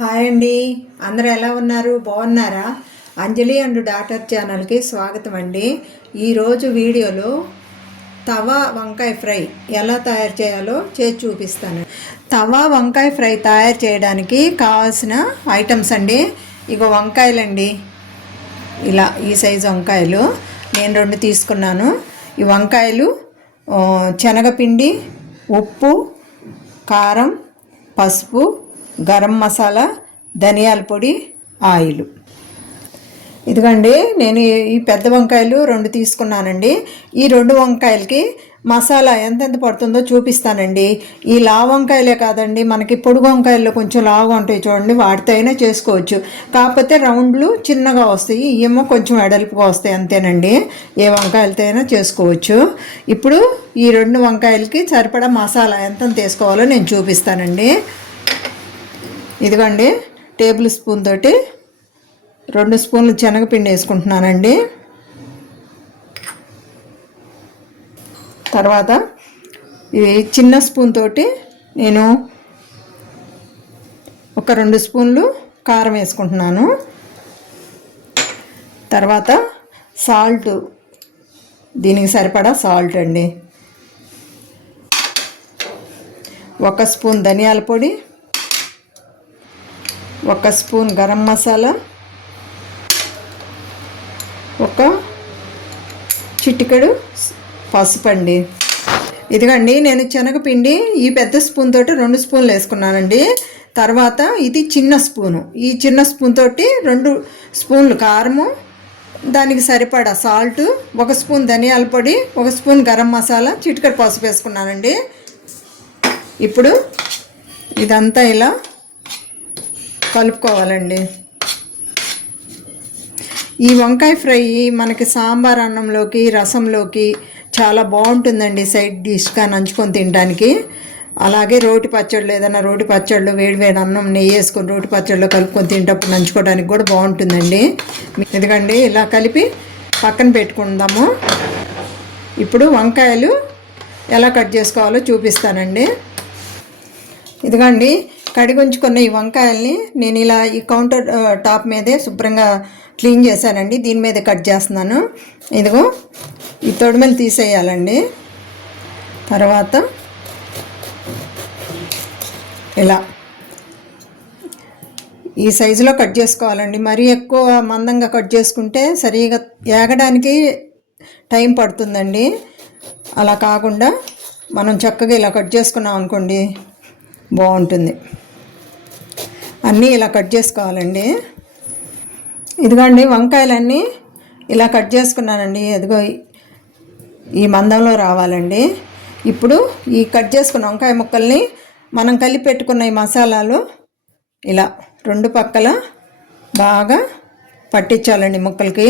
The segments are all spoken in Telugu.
హాయ్ అండి. అందరూ ఎలా ఉన్నారు? బాగున్నారా? అంజలి అండ్ డాటర్ ఛానల్కి స్వాగతం అండి. ఈరోజు వీడియోలో తవా వంకాయ ఫ్రై ఎలా తయారు చేయాలో చేసి చూపిస్తాను. తవా వంకాయ ఫ్రై తయారు చేయడానికి కావాల్సిన ఐటమ్స్ అండి. ఇగో వంకాయలండి. ఇలా ఈ సైజు వంకాయలు నేను రెండు తీసుకున్నాను. ఈ వంకాయలు శనగపిండి ఉప్పు కారం పసుపు గరం మసాలా ధనియాల పొడి ఆయిల్. ఇదిగండి నేను ఈ- పెద్ద వంకాయలు రెండు తీసుకున్నానండి. ఈ రెండు వంకాయలకి మసాలా ఎంతెంత పడుతుందో చూపిస్తానండి. ఈ లావు వంకాయలే కాదండి మనకి పొడుగు వంకాయల్లో కొంచెం లావుగా ఉంటాయి చూడండి వాటితో అయినా చేసుకోవచ్చు. కాకపోతే రౌండ్లు చిన్నగా వస్తాయి ఏమో కొంచెం వెడల్పుగా వస్తాయి అంతేనండి. ఏ వంకాయలతో అయినా చేసుకోవచ్చు. ఇప్పుడు ఈ రెండు వంకాయలకి సరిపడా మసాలా ఎంత తీసుకోవాలో నేను చూపిస్తానండి. ఇదిగండి టేబుల్ స్పూన్ తోటి రెండు స్పూన్లు శనగపిండి వేసుకుంటున్నానండి. తర్వాత ఇది చిన్న స్పూన్ తోటి నేను ఒక రెండు స్పూన్లు కారం వేసుకుంటున్నాను. తర్వాత సాల్ట్ దీనికి సరిపడా సాల్ట్ అండి. ఒక స్పూన్ ధనియాల పొడి ఒక స్పూన్ గరం మసాలా ఒక చిటికెడు పసుపు అండి ఇదిగండి నేను శనగపిండి ఈ పెద్ద స్పూన్ తోటి రెండు స్పూన్లు వేసుకున్నానండి. తర్వాత ఇది చిన్న స్పూను. ఈ చిన్న స్పూన్ తోటి రెండు స్పూన్లు కారము దానికి సరిపడా సాల్ట్ ఒక స్పూన్ ధనియాల పొడి ఒక స్పూన్ గరం మసాలా చిటికెడు పసుపు వేసుకున్నానండి. ఇప్పుడు ఇదంతా ఇలా కలుపుకోవాలండి. ఈ వంకాయ ఫ్రై మనకి సాంబార్ అన్నంలోకి రసంలోకి చాలా బాగుంటుందండి సైడ్ డిష్గా నంచుకొని తినడానికి. అలాగే రోటి పచ్చళ్ళు ఏదైనా రోటి పచ్చళ్ళు వేడి వేడి అన్నం నెయ్యి వేసుకొని రోటి పచ్చళ్ళు కలుపుకొని తింటప్పుడు నంచుకోవడానికి కూడా బాగుంటుందండి. ఎందుకండి ఇలా కలిపి పక్కన పెట్టుకుందాము. ఇప్పుడు వంకాయలు ఎలా కట్ చేసుకోవాలో చూపిస్తానండి. ఇదిగోండి కడిగుంచుకున్న ఈ వంకాయల్ని నేను ఇలా ఈ కౌంటర్ టాప్ మీదే శుభ్రంగా క్లీన్ చేశానండి. దీని మీద కట్ చేస్తున్నాను. ఇదిగో ఈ తొడిమెలు తీసేయాలండి. తర్వాత ఇలా ఈ సైజులో కట్ చేసుకోవాలండి. మరీ ఎక్కువ మందంగా కట్ చేసుకుంటే సరిగా ఏగడానికి టైం పడుతుందండి. అలా కాకుండా మనం చక్కగా ఇలా కట్ చేసుకున్నాం అనుకోండి. బాగుంటుంది. అన్నీ ఇలా కట్ చేసుకోవాలండి. ఇదిగోండి వంకాయలన్నీ ఇలా కట్ చేసుకున్నానండి. ఎదుగో ఈ మందంలో రావాలండి. ఇప్పుడు ఈ కట్ చేసుకున్న వంకాయ ముక్కల్ని మనం కలిపి పెట్టుకున్న ఈ మసాలాలు ఇలా రెండు పక్కల బాగా పట్టించాలండి ముక్కలకి.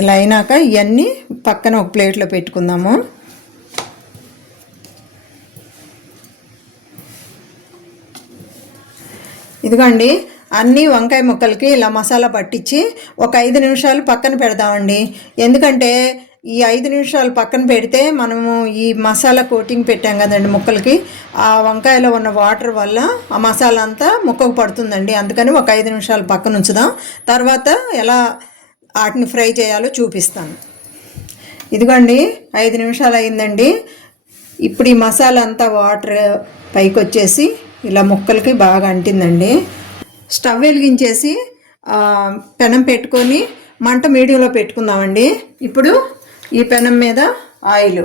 ఇలా అయినాక ఇవన్నీ పక్కన ఒక ప్లేట్లో పెట్టుకుందాము. ఇదిగోండి అన్ని వంకాయ ముక్కలకి ఇలా మసాలా పట్టించి ఒక ఐదు నిమిషాలు పక్కన పెడదామండి ఎందుకంటే ఈ ఐదు నిమిషాలు పక్కన పెడితే మనము ఈ మసాలా కోటింగ్ పెట్టాం కదండి ముక్కలకి ఆ వంకాయలో ఉన్న వాటర్ వల్ల ఆ మసాలా అంతా ముక్కకు పడుతుందండి. అందుకని ఒక ఐదు నిమిషాలు పక్కన ఉంచుదాం. తర్వాత ఎలా వాటిని ఫ్రై చేయాలో చూపిస్తాను. ఇదిగోండి ఐదు నిమిషాలు అయిందండి. ఇప్పుడు ఈ మసాలా అంతా వాటర్ పైకి వచ్చేసి ఇలా ముక్కలకి బాగా అంటిందండి. స్టవ్ వెలిగించేసి పెనం పెట్టుకొని మంట మీడియంలో పెట్టుకుందామండి. ఇప్పుడు ఈ పెనం మీద ఆయిల్.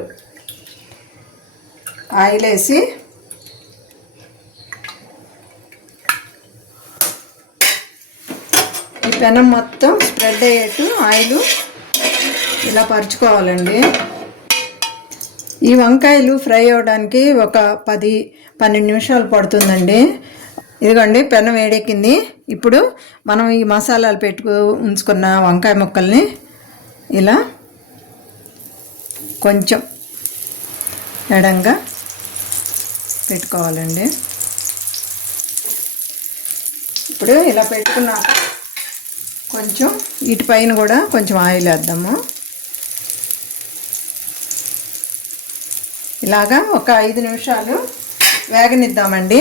ఆయిల్ వేసి ఈ పెనం మొత్తం స్ప్రెడ్ అయ్యేట్టు ఆయిల్ ఇలా పరుచుకోవాలండి. ఈ వంకాయలు ఫ్రై అవ్వడానికి ఒక పది పన్నెండు నిమిషాలు పడుతుందండి. ఇదిగోండి పెనం వేడెక్కింది. ఇప్పుడు మనం ఈ మసాలాలు పెట్టుకు ఉంచుకున్న వంకాయ ముక్కల్ని ఇలా కొంచెం ఎడంగా పెట్టుకోవాలండి. ఇప్పుడు ఇలా పెట్టుకున్నాక కొంచెం వీటిపైన కూడా కొంచెం ఆయిల్ వేద్దాము. ఇలాగా ఒక ఐదు నిమిషాలు వేగనిద్దామండి.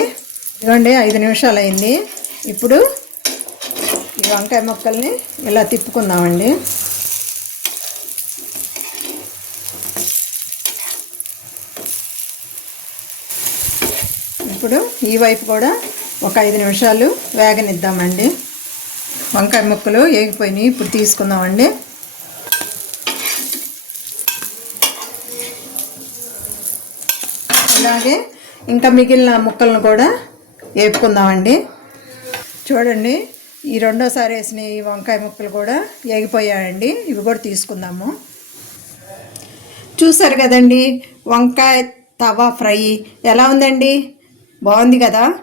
ఇదిగోండి ఐదు నిమిషాలు అయింది ఇప్పుడు ఈ వంకాయ ముక్కల్ని ఇలా తిప్పుకుందామండి. ఇప్పుడు ఈ వైపు కూడా ఒక ఐదు నిమిషాలు వేగనిద్దామండి. వంకాయ ముక్కలు ఏగిపోయినాయి. ఇప్పుడు తీసుకుందామండి. అలాగే ఇంకా మిగిలిన ముక్కలను కూడా వేపుకుందామండి. చూడండి ఈ రెండోసారి వేసిన ఈ వంకాయ ముక్కలు కూడా వేగిపోయాయండి. ఇవి కూడా తీసుకుందాము. చూసారు కదండి వంకాయ తవా ఫ్రై ఎలా ఉందండి? బాగుంది కదా?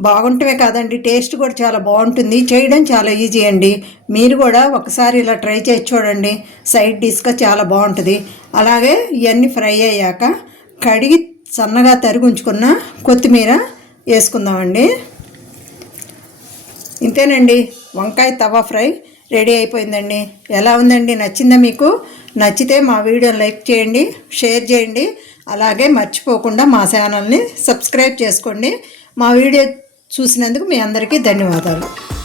బాగుంటమే కాదండి టేస్ట్ కూడా చాలా బాగుంటుంది. చేయడం చాలా ఈజీ అండి. మీరు కూడా ఒకసారి ఇలా ట్రై చేసి చూడండి. సైడ్ డిష్గా చాలా బాగుంటుంది. అలాగే ఇవన్నీ ఫ్రై అయ్యాక కడిగి సన్నగా తరిగి ఉంచుకున్న కొత్తిమీర వేసుకుందామండి. ఇంతేనండి వంకాయ తవా ఫ్రై రెడీ అయిపోయిందండి. ఎలా ఉందండి? నచ్చిందా మీకు? నచ్చితే మా వీడియోని లైక్ చేయండి షేర్ చేయండి. అలాగే మర్చిపోకుండా మా ఛానల్ని సబ్స్క్రైబ్ చేసుకోండి. మా వీడియో చూసినందుకు మీ అందరికీ ధన్యవాదాలు.